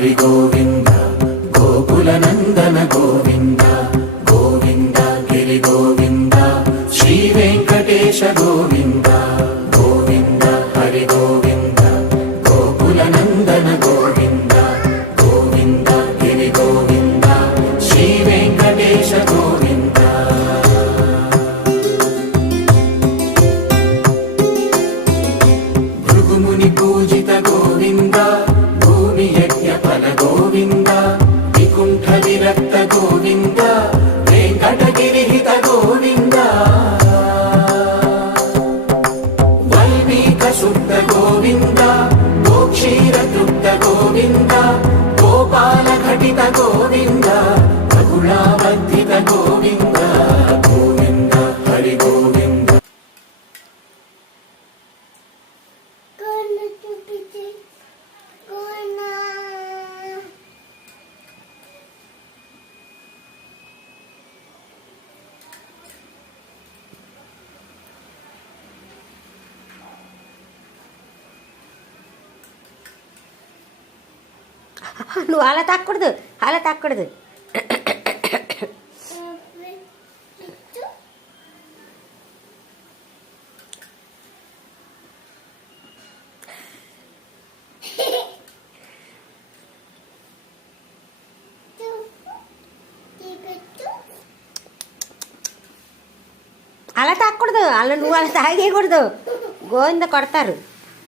హరి గోవింద గోకుల నందన గోవింద గోవింద గిరి గోవింద శ్రీ వెంకటేశ గోవింద గోవింద హరి గోవింద గోకుల నందన గోవింద గోవింద గిరి గోవింద శ్రీ వెంకటేశ గోవింద భృగుముని పూజిత గోవింద భూమి యజ్ఞ ఫల గోవింద వికుంఠ విరక్త గోవింద వెంకటగిరిహిత గోవింద వల్మీక శుద్ధ గోవింద గోక్షీర తృప్త గోవింద గోపాల ఘటిత గోవింద రఘుళావర్ధిత గోవింద గోవింద హరి గోవింద నువ్వు అలా తాకూడదు, అలా తాకూడదు. అలా తాకూడదు, అలా నువ్వు అలా తాగేయకూడదు. గోవింద కొడతారు.